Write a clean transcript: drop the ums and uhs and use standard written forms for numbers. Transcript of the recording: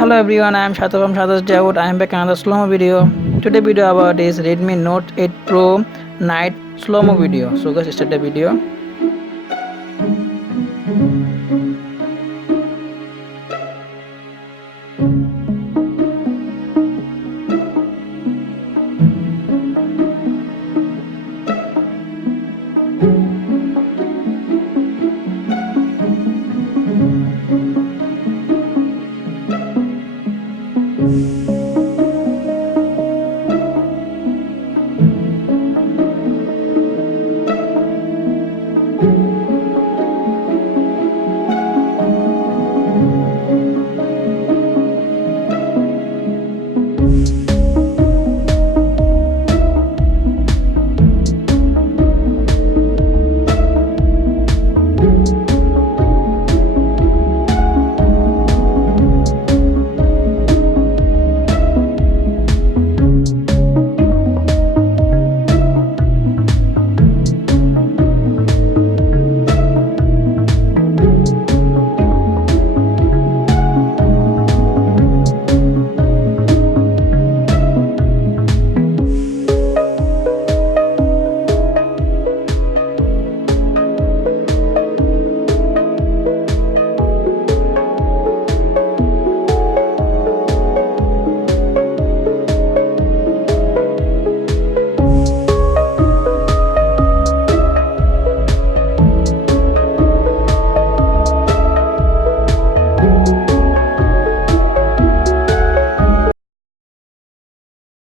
Hello everyone, I am Shatab from SHADAT'S DAYOUT. I am back another slow-mo video. Today video about is Redmi Note 8 Pro night slow-mo video. So guys, start the video.